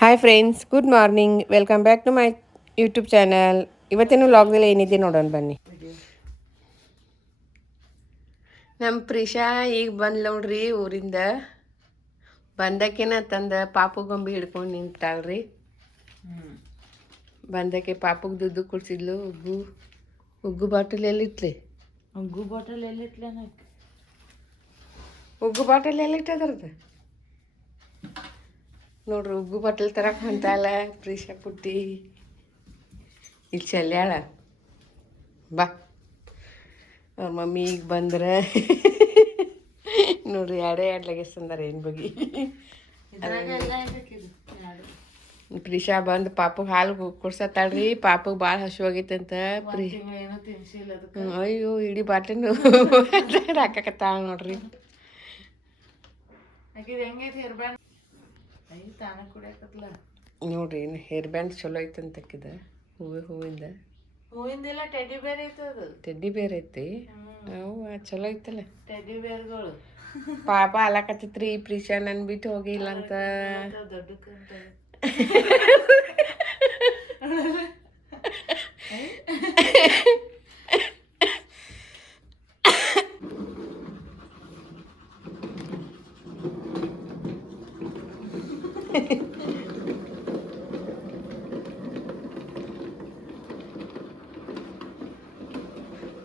Hi friends, good morning. Welcome back to my YouTube channel. ಇವತ್ತಿನ ವ್ಲಾಗ್ದಲ್ಲಿ ಏನಿದೆ ನೋಡೋಣ ಬನ್ನಿ. ನಮ್ಮ ಪ್ರಿಷಾ ಈಗ ಬಂದು ನೋಡ್ರಿ ಊರಿಂದ. ಬಂದಕ್ಕೆನ ತಂದ ಪಾಪು ಗೊಂಬಿ ಹಿಡ್ಕೊಂಡು ನಿಂತಾಳ್ರಿ. ಬಂದಕ್ಕೆ ಪಾಪುಗೆ ದುಡ್ಡು ಕೊಡ್ಸಿದ್ಲು. ಉಗ್ಗು ಬಾಟಲ್ ಎಲ್ಲಿಟ್ಲಿ? ಉಗ್ಗು ಬಾಟಲ್ ಎಲ್ಲಿಟ್ಟದ್ರದ ನೋಡ್ರಿ. ಉಗ್ಗು ಬಾಟಲ್ ತರಕ್ಕೆ ಹೊಂಟಾಳ ಪ್ರೀಶಾ ಪುಟ್ಟಿ. ಇಲ್ಲಿ ಚೆಲ್ಯಾಳ. ಬಾ ಅವ್ರ ಮಮ್ಮಿ ಈಗ ಬಂದ್ರೆ ನೋಡ್ರಿ ಎರಡು ಲಗೇಜ್ ಏನು ಬಗ್ಗೆ. ಪ್ರೀಶಾ ಬಂದು ಪಾಪಗೆ ಹಾಲು ಕೊಡ್ಸತ್ತಾಳ್ರಿ. ಪಾಪಗೆ ಭಾಳ ಹಸುವಾಗೈತಂತ. ಅಯ್ಯೋ ಇಡೀ ಬಾಟ್ಲಿನ ಹಾಕಕತ್ತಾಳ ನೋಡ್ರಿ. ನೋಡ್ರಿ ಹೇರ್ ಬ್ಯಾಂಡ್ ಚಲೋ ಐತಂತ ಅಕ್ಕಿದ. ಹೂವಿಂದೆಲ್ಲ ಟೆಡ್ಡಿ ಬೇರ್ ಐತದ. ಟೆಡ್ಡಿ ಬೇರ್ ಐತಿ. ಚಲೋ ಐತಲ್ಲ ಟೆಡ್ಡಿ ಬೇರ್ಗಳು. ಪಾಪ ಅಲಾಕತ್ತೈತ್ರಿ ಪ್ರೀಶಾ ನನ್ ಬಿಟ್ಟು ಹೋಗಿಲ್ಲ ಅಂತ.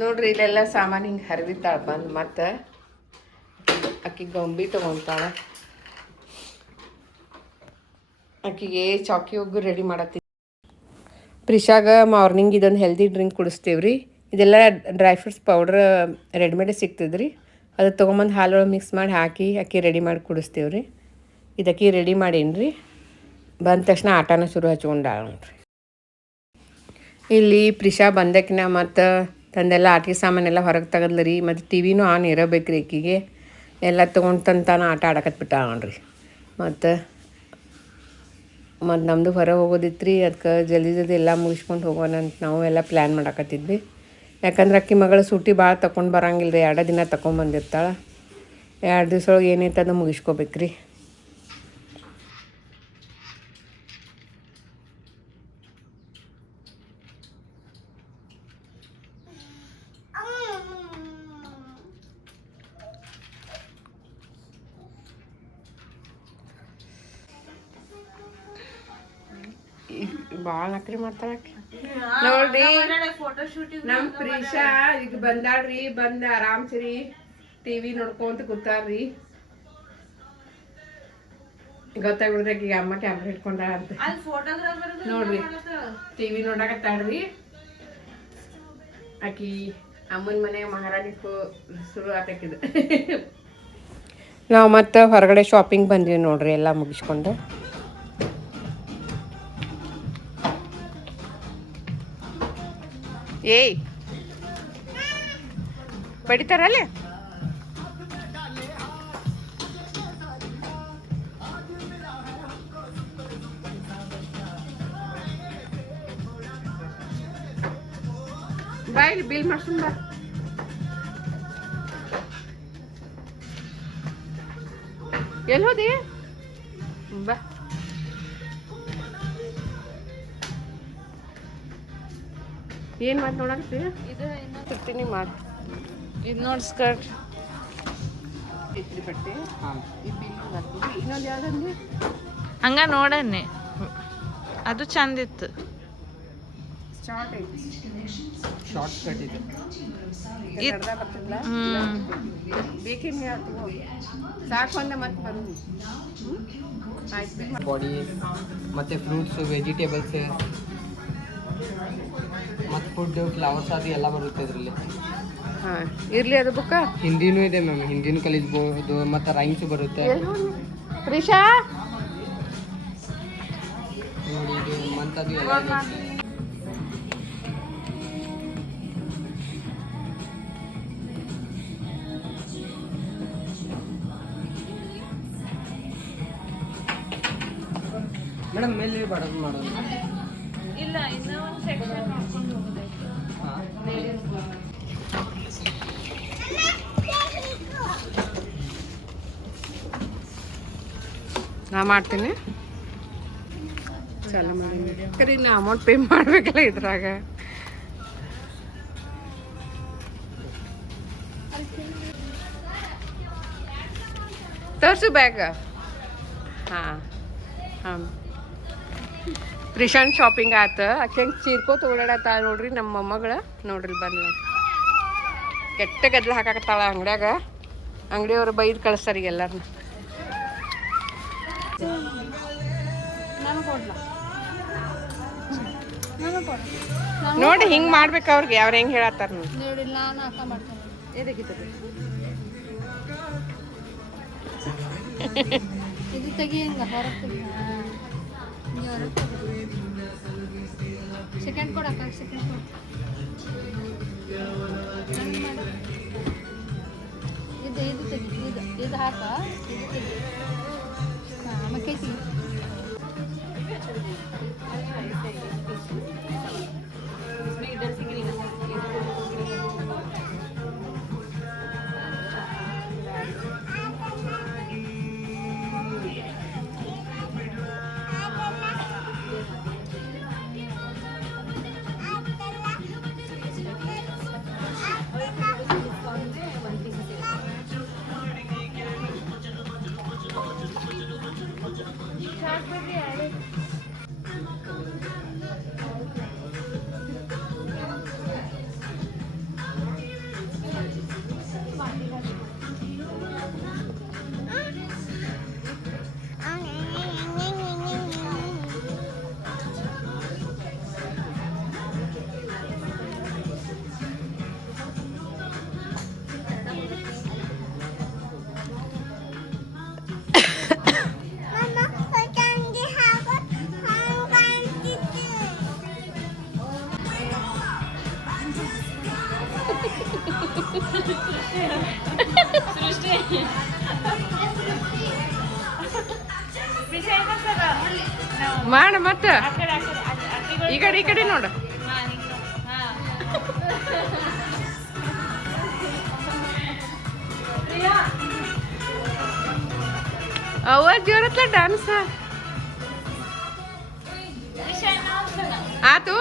ನೋಡ್ರಿ ಇಲ್ಲೆಲ್ಲ ಸಾಮಾನು ಹಿಂಗೆ ಹರಿದಿತ್ತಾಳ ಬಂದು. ಮತ್ತೆ ಅಕ್ಕಿ ಗೊಂಬಿ ತೊಗೊಂತಾಳ. ಅಕ್ಕಿಗೆ ಚಾಕಿ ಒಗ್ಗು ರೆಡಿ ಮಾಡತ್ತಿ. ಪ್ರಿಷಾಗ ಮಾರ್ನಿಂಗ್ ಇದೊಂದು ಹೆಲ್ದಿ ಡ್ರಿಂಕ್ ಕುಡಿಸ್ತೇವ್ರಿ. ಇದೆಲ್ಲ ಡ್ರೈ ಫ್ರೂಟ್ಸ್ ಪೌಡ್ರ್ ರೆಡಿಮೇಡ್ ಸಿಗ್ತದ್ರಿ. ಅದು ತೊಗೊಂಬಂದು ಹಾಲೊಳಗೆ ಮಿಕ್ಸ್ ಮಾಡಿ ಹಾಕಿ ಅಕ್ಕಿ ರೆಡಿ ಮಾಡಿ ಕುಡಿಸ್ತೇವ್ರಿ. ಇದಕ್ಕೆ ರೆಡಿ ಮಾಡೀನಿ. ಬಂದ ತಕ್ಷಣ ಆಟನ ಶುರು ಹಚ್ಕೊಂಡಾಳ ನೋಡ್ರಿ. ಇಲ್ಲಿ ಪ್ರಿಷಾ ಬಂದಕ್ಕಿನ ಮತ್ತು ತಂದೆಲ್ಲ ಆಟಿಕೆ ಸಾಮಾನೆಲ್ಲ ಹೊರಗೆ ತೆಗದ್ಲರಿ. ಮತ್ತು ಟಿ ವಿನೂ ಆನ್ ಇರಬೇಕ್ರಿ. ಅಕ್ಕಿಗೆ ಎಲ್ಲ ತೊಗೊಂಡು ತಂತಾನ ಆಟ ಆಡಕತ್ಬಿಟ್ಟಾಳ ನೋಡ್ರಿ. ಮತ್ತು ನಮ್ಮದು ಹೊರಗೆ ಹೋಗೋದಿತ್ರಿ. ಅದಕ್ಕೆ ಜಲ್ದಿ ಎಲ್ಲ ಮುಗಿಸ್ಕೊಂಡು ಹೋಗೋಣ ಅಂತ ನಾವು ಎಲ್ಲ ಪ್ಲ್ಯಾನ್ ಮಾಡಾಕತ್ತಿದ್ವಿ. ಯಾಕಂದ್ರೆ ಅಕ್ಕಿ ಮಗಳು ಸೂಟಿ ಭಾಳ ತಗೊಂಡು ಬರಂಗಿಲ್ಲ ರೀ. 2 ದಿನ ತಗೊಂಬಂದಿರ್ತಾಳೆ. 2 ದಿವ್ಸ ಒಳಗೆ ಏನೈತೆ ಅದು ಮುಗಿಸ್ಕೋಬೇಕ್ರಿ. ಭಾಳ ನಕ್ರಿ ಮಾಡ್ತಾಳ ನೋಡ್ರಿ. ನಮ್ಮ ಪ್ರೀಶಾ ಈಗ ಬಂದಾಳ್ರಿ. ಬಂದ ಆರಾಮ್ಸರಿ ಟಿವಿ ನೋಡ್ಕೊಂತ ಕೂತಾಳ್ರಿ. ಗೊತ್ತಾಗ್ಬಿಡ್ರಿ ಈಗ ಅಮ್ಮ ಕ್ಯಾಮ್ರಾ ಹಿಡ್ಕೊಂಡಾಳ ಅಂತ. ನೋಡ್ರಿ ಟಿವಿ ನೋಡಕತ್ತಾಳ್ರಿ. ಆಕಿ ಅಮ್ಮನ ಮನೆಗೆ ಮಹಾರಾಣಿ ಶುರು ಆತಕ್ಕಿದ. ನಾವು ಮತ್ತೆ ಹೊರಗಡೆ ಶಾಪಿಂಗ್ ಬಂದ್ವಿ ನೋಡ್ರಿ ಎಲ್ಲ ಮುಗಿಸ್ಕೊಂಡು. ಏಯ್ ಬಡಿತಾರಲ್ಲ. ಬಾಯ್ ಬಿಲ್ ಮಾಡ್ಸೋಣ ಬಾ. ಎಲ್ಲಿ ಹೋದಿ ಬಾ. ಏನು ಮಾಡಿ ನೋಡಕ್ತೀವಿ. ಇದು ಇನ್ನೊಂದು ಮಾಡಿ. ಇದು ನೋಡಿ ಸ್ಕರ್ಟ್ ಇದ್ರಿ ಬಟ್ಟೆ. ಈ ಬಿಲ್ ಬರ್ತೀವಿ. ಇನ್ನೊಂದು ಯಾವುದಂದ್ರೆ ಹಂಗ ನೋಡನ್ನಿ. ಅದು ಚಂದ ಇತ್ತು. ಶಾರ್ಟ್ ಐತಿ. ಶಾರ್ಟ್ ಕಟ್ ಇದೆ. ಬೇಕೇನು ಹೇಳ್ತೀವಿ ಸಾಕು ಅಂದ ಮತ್ತೆ ಬರೋದು. ಬಾಡಿ ಮತ್ತು ಫ್ರೂಟ್ಸು ವೆಜಿಟೇಬಲ್ಸ್ ಮತ್ತು ಫುಡ್ ಫ್ಲವರ್ಸ್ ಅದು ಎಲ್ಲ ಬರುತ್ತೆ ಇದರಲ್ಲಿ. ಹಾಂ ಇರಲಿ. ಅದು ಬುಕ್ಕ ಹಿಂದಿನೂ ಇದೆ ಮ್ಯಾಮ್. ಹಿಂದಿನೂ ಕಲಿಸ್ಬೋದು. ಮತ್ತು ರೈಮ್ಸು ಬರುತ್ತೆ. ಪ್ರೀಶಾ ನೋಡಿ ಇದು ಮಂತದು ಎಲ್ಲ. ಮೇಡಮ್ ಮೇಲೆ ಬಡದು ಮಾಡೋದು ಇಲ್ಲ. ಇನ್ನೂ ಒಂದು ಸೆಕ್ಷನ್ ನೋಡ್ಕೊಂಡು ಹೋಗೋದಾಯ್ತು. ನಾ ಮಾಡ್ತೀನಿ. ಚಾಲು ಮಾಡಿ ಕರಿ ನಾ ಅಮೌಂಟ್ ಪೇ ಮಾಡ್ಬೇಕಲ್ಲ ಇದ್ರಾಗ. ತೋರ್ಸು ಬ್ಯಾಗ್. ಹಾಂ ಹಾಂ ಪ್ರಿಶಾಂತ್ ಶಾಪಿಂಗ್ ಆತ. ಆಕೆ ಹಂಗೆ ಚೀರ್ಕೋತ ಓಡಾಡತ್ತ ನೋಡ್ರಿ ನಮ್ಮ ಮೊಮ್ಮಗಳ. ನೋಡ್ರಿ ಬಂದ ಕೆಟ್ಟ ಗದ್ಲ ಹಾಕಾಕತ್ತಾಳ ಅಂಗಡ್ಯಾಗ. ಅಂಗಡಿಯವ್ರು ಬೈದು ಕಳಿಸ್ತಾರೆ ಈಗ ಎಲ್ಲರನ್ನ. ನೋಡಿ ಹಿಂಗೆ ಮಾಡ್ಬೇಕು ಅವ್ರಿಗೆ. ಅವ್ರು ಹೆಂಗೆ ಹೇಳತ್ತಾರ ನೋಡಿ. ನಾನು ಅಕ್ಕ ಮಾಡ್ತೇನೆ. ಇದು ತೆಗಿ ಹಂಗ ಹೊರಗೆ ತೆಗಿ. ಸೆಕೆಂಡ್ ಕೊಡು ಅಕ್ಕ, ಸೆಕೆಂಡ್ ಕೊಡು. ಇದು ತೆಗಿ, ಇದು ಹಾಕ, ಇದು ತೆಗಿ. ಹಾಂ ಮಕ್ಕೈ ತೆಗಿ. ಮಾಡ ಮತ್ತ ಈ ಕಡೆ ನೋಡು. ಅವ ಜೋರತ್ಲ ಡ್ಯಾನ್ಸ್ ಆತು.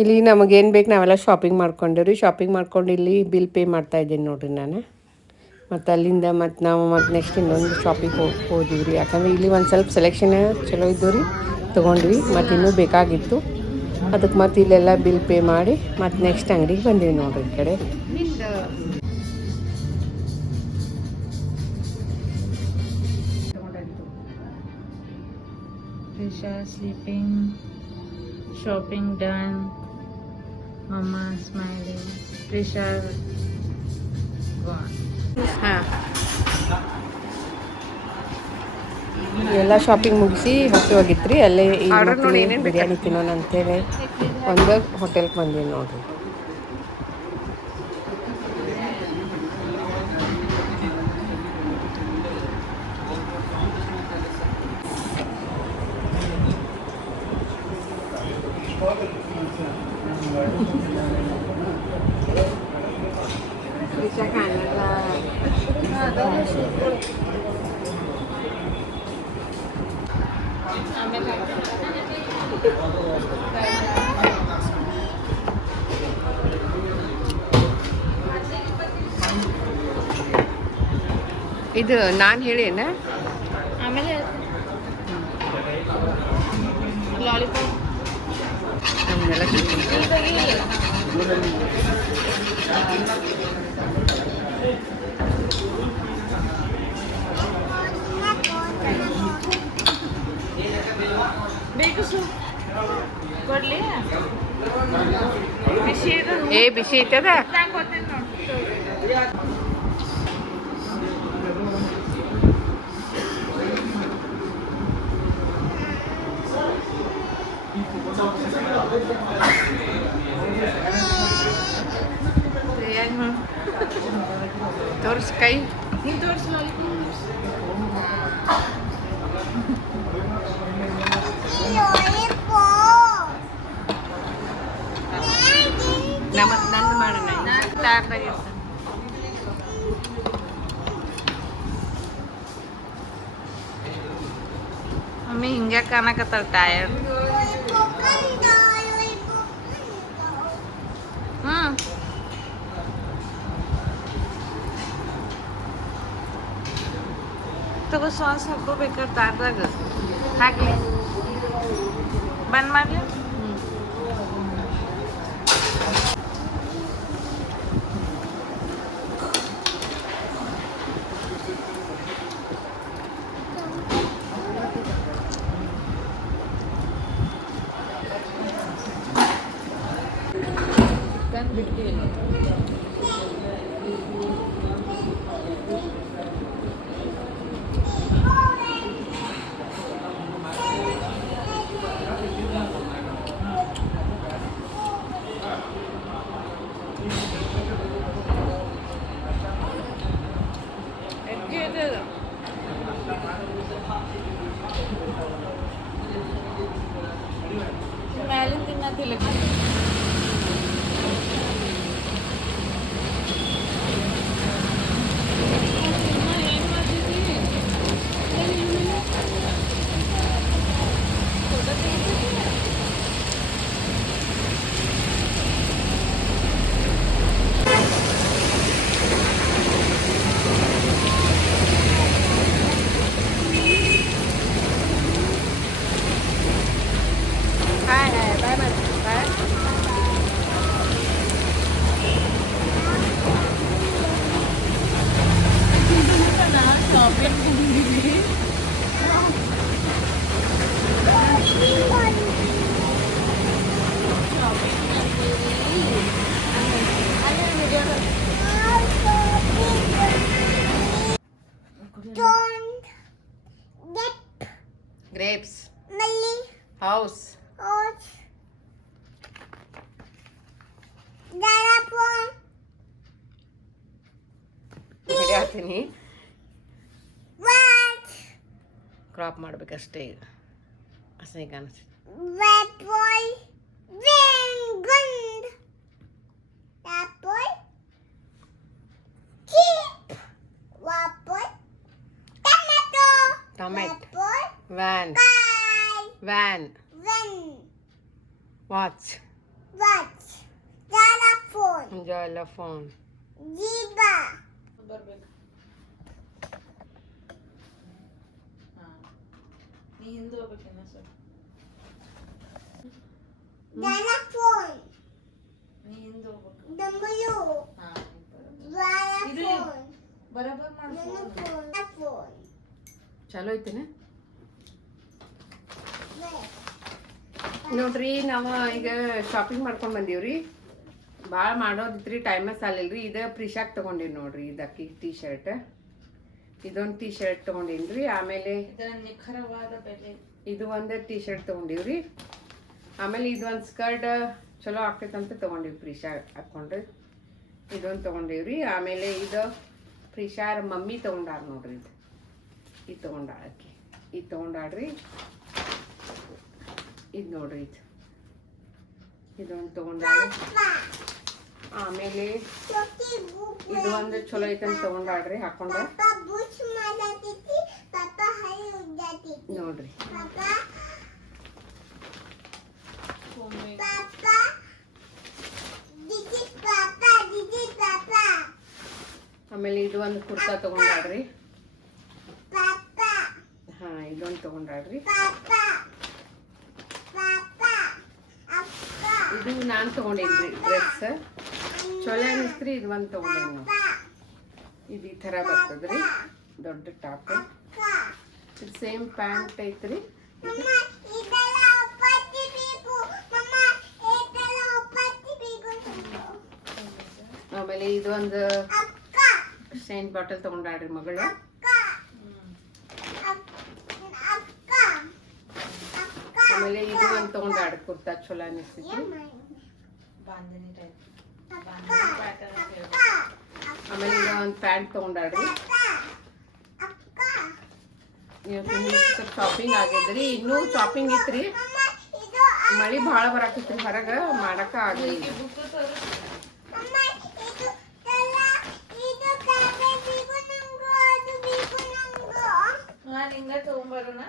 ಇಲ್ಲಿ ನಮಗೇನು ಬೇಕು ನಾವೆಲ್ಲ ಶಾಪಿಂಗ್ ಮಾಡ್ಕೊಂಡೇವ್ರಿ. ಶಾಪಿಂಗ್ ಮಾಡ್ಕೊಂಡು ಇಲ್ಲಿ ಬಿಲ್ ಪೇ ಮಾಡ್ತಾ ಇದ್ದೀನಿ ನೋಡ್ರಿ ನಾನು. ಮತ್ತು ಅಲ್ಲಿಂದ ನಾವು ನೆಕ್ಸ್ಟ್ ಇನ್ನೊಂದು ಶಾಪಿಂಗ್ ಹೋದಿವಿ ರೀ. ಯಾಕಂದ್ರೆ ಇಲ್ಲಿ ಒಂದು ಸ್ವಲ್ಪ ಸೆಲೆಕ್ಷನ್ ಚಲೋ ಇದ್ದವು ರೀ, ತೊಗೊಂಡ್ವಿ. ಮತ್ತು ಇನ್ನೂ ಬೇಕಾಗಿತ್ತು, ಅದಕ್ಕೆ ಮತ್ತು ಇಲ್ಲೆಲ್ಲ ಬಿಲ್ ಪೇ ಮಾಡಿ ಮತ್ತು ನೆಕ್ಸ್ಟ್ ಅಂಗಡಿಗೆ ಬಂದೀವಿ ನೋಡ್ರಿ ಈ ಕಡೆ. Sleeping, shopping done, Mama smiling, Prisha gone. ಹಾಂ ಎಲ್ಲ ಶಾಪಿಂಗ್ ಮುಗಿಸಿ ಹಸಿವಾಗಿತ್ತು ರೀ. ಅಲ್ಲೇ ಬಿರಿಯಾನಿ ತಿನ್ನೋಣ ಅಂತೇಳಿ ಒಂದು ಹೋಟೆಲ್ಗೆ ಬಂದೀವಿ ನೋಡ್ರಿ. ಇದು ನಾನು ಹೇಳೇನ ಆಮೇಲೆ ಲಾಲಿಪಾಪ್ ನಮ್ಮನ್ನೆಲ್ಲ ಬೇಕು ಸು ಕೊಡ್ಲಿ ಬಿಸಿ ಇದು ಬಿಸಿ ಐತದ. ಹಾಕೋತೀನಿ ನೋಡಿ. ತೋರ್ಸ್ ಕೈ ಹಿಂಗೆ ತೋರಿಸಿ ಲಾಲಿಪಾಪ್. ಮಮ್ಮಿ ಹಿಂಗೆ ಕಾಣಕತ್ತಾಳ ಟಯರ್ಡ್. ಹ್ಮ್ ತಗೋ ಸಾಸ್ ಹಾಕೋಬೇಕಾದ್ರೆ ತಾರ್ದಾಗ ಹಾಕ್ಲಿ ಬಂದ್ ಮಾಡ್ಲಿ. ಮ್ಯಾಲಿನ ತಿನ್ನತಿಲ್ಲ. ಗ್ರೇಪ್ಸ್ ಹೌಸ್ ಹಿಡಿಯಾತೀನಿ. ಕ್ರಾಪ್ ಮಾಡ್ಬೇಕಷ್ಟೇ ಈಗ ಹಸಿ ಕಾಣಿಸ್ತಿ. ಟೊಮೆಟೊ ವ್ಯಾನ್ ವ್ಯಾನ್ ವಾಚ್ ಜಾಲಫೋನ್ ಬರ್ಬೇಕು. ನೀ ಹಿಂದೆ ಹೋಗ್ಬೇಕಿನ್ನ ಸರ್. ನೀ ಹಿಂದೆ ಹೋಗ್ಬೇಕು. ಇದು ಬರಬರ್ ಮಾಡ್ಕೊ. ಚಲೋ ಐತಿನ ನೋಡ್ರಿ. ನಾವು ಈಗ ಶಾಪಿಂಗ್ ಮಾಡ್ಕೊಂಡು ಬಂದೀವ್ರಿ. ಭಾಳ ಮಾಡೋದಿತ್ರಿ, ಟೈಮೇ ಸಾಲಿಲ್ರಿ. ಇದು ಪ್ರಿಶಾಕ್ ತೊಗೊಂಡಿನಿ ನೋಡ್ರಿ. ಇದು ಅಕ್ಕಿ ಟೀ ಶರ್ಟ್, ಇದೊಂದು ಟೀ ಶರ್ಟ್ ತೊಗೊಂಡಿನ್ರಿ. ಆಮೇಲೆ ನಿಖರವಾದ ಬೆಲೆ ಇದು ಒಂದು ಟೀ ಶರ್ಟ್ ತೊಗೊಂಡಿವ್ರಿ. ಆಮೇಲೆ ಇದೊಂದು ಸ್ಕರ್ಟ್ ಚಲೋ ಆಗ್ತೈತಂತ ತೊಗೊಂಡಿವಿ. ಪ್ರಿಶಾ ಹಾಕ್ಕೊಂಡ್ರಿ ಇದೊಂದು ತೊಗೊಂಡಿವ್ರಿ. ಆಮೇಲೆ ಇದು ಪ್ರಿಶಾರ ಮಮ್ಮಿ ತೊಗೊಂಡಾರ ನೋಡ್ರಿ. ಇದು ತೊಗೊಂಡಾಳಕ್ಕೆ ಇದು ತೊಗೊಂಡಾಡ್ರಿ. ಇದು ನೋಡ್ರಿ, ಇದೊಂದು ತೊಗೊಂಡಾಳ. ಆಮೇಲೆ ಇದು ಒಂದು ಚಲೋ ಐತಂತ ತೊಗೊಂಡಾಡ್ರಿ, ಹಾಕೊಂಡ ನೋಡ್ರಿ. ಆಮೇಲೆ ಇದು ಒಂದು ಕುರ್ತಾ ತೊಗೊಂಡಾಡ್ರಿ. ಹಾ, ಇದೊಂದು ತೊಗೊಂಡಾಡ್ರಿ. ಇದು ನಾನು ತೊಗೊಂಡೇನ್ರಿ ಡ್ರೆಸ್, ಚೊಲೋ ಅನಿಸ್ತ್ರಿ. ಇದು ಒಂದು ತೊಗೊಂಡೇನಿ ನಾವು. ಇದು ಈ ಥರ ಬರ್ತದ್ರಿ, ದೊಡ್ಡ ಟಾಪ್. ಇದು ಸೇಮ್ ಪ್ಯಾಂಟ್ ಐತ್ರಿ. ಆಮೇಲೆ ಇದೊಂದು ಸೈನ್ ಬಾಟಲ್ ತೊಗೊಂಡಾಡ್ರಿ ಮಗಳು. ಆಮೇಲೆ ಇದು ಒಂದು ತೊಗೊಂಡಾಡ್ರಿ ಕುರ್ತಾ, ಚಲೋ ಅನಿಸ್ತೈತಿ. ಬಾಂಧನಿ ಟೈಪ್ ಆಮೇಲೆ ಈಗ ಒಂದು ಪ್ಯಾಂಟ್ ತೊಗೊಂಡಾಡ್ರಿ. ಇವತ್ತು ಶಾಪಿಂಗ್ ಆಗಿದ್ರಿ. ಇನ್ನೂ ಶಾಪಿಂಗ್ ಇತ್ರಿ. ಮಳಿ ಭಾಳ ಬರಾಕತ್ರಿ, ಹೊರಗೆ ಮಾಡಕ ಆಗಲಿಲ್ಲ. ಹಿಂಗ ತಗೊಂಬರೋಣ.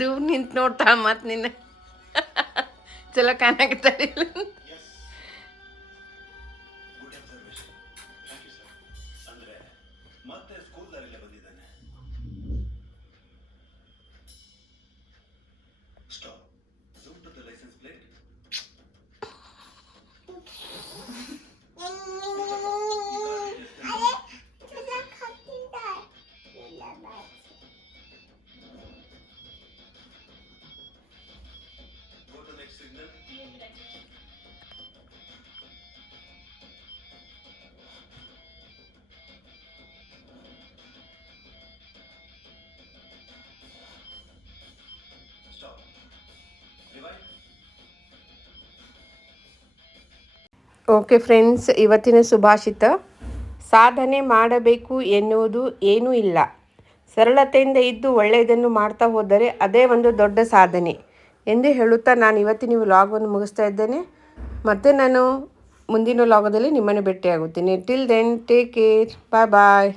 ದೂರ ನಿಂತು ನೋಡ್ತಾ ಮತ್ತು ನಿನ್ನ ಚಲೋ ಕಾಣಕತ್ತಾರಿಲ್ಲ ಓಕೆ ಫ್ರೆಂಡ್ಸ್, ಇವತ್ತಿನ ಸುಭಾಷಿತ: ಸಾಧನೆ ಮಾಡಬೇಕು ಎನ್ನುವುದು ಏನೂ ಇಲ್ಲ, ಸರಳತೆಯಿಂದ ಇದ್ದು ಒಳ್ಳೆಯದನ್ನು ಮಾಡ್ತಾ ಹೋದರೆ ಅದೇ ಒಂದು ದೊಡ್ಡ ಸಾಧನೆ ಎಂದು ಹೇಳುತ್ತಾ ನಾನು ಇವತ್ತಿನ ವ್ಲಾಗನ್ನು ಮುಗಿಸ್ತಾ ಇದ್ದೇನೆ. ಮತ್ತು ನಾನು ಮುಂದಿನ ವ್ಲಾಗದಲ್ಲಿ ನಿಮ್ಮನ್ನು ಭೇಟಿಯಾಗುತ್ತೇನೆ. ಟಿಲ್ ದೆನ್ ಟೇಕ್ ಕೇರ್, ಬಾಯ್ ಬಾಯ್.